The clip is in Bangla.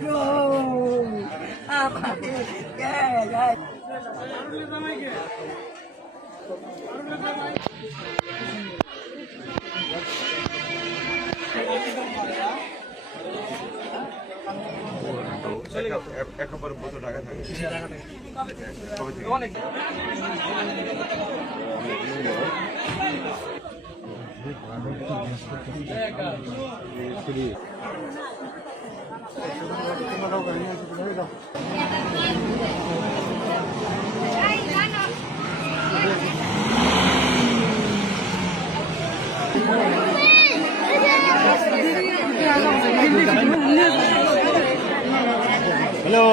যাও নামা যাও মাছ দিলে একবার বছর টাকা থাকে। কবে থেকে? হ্যালো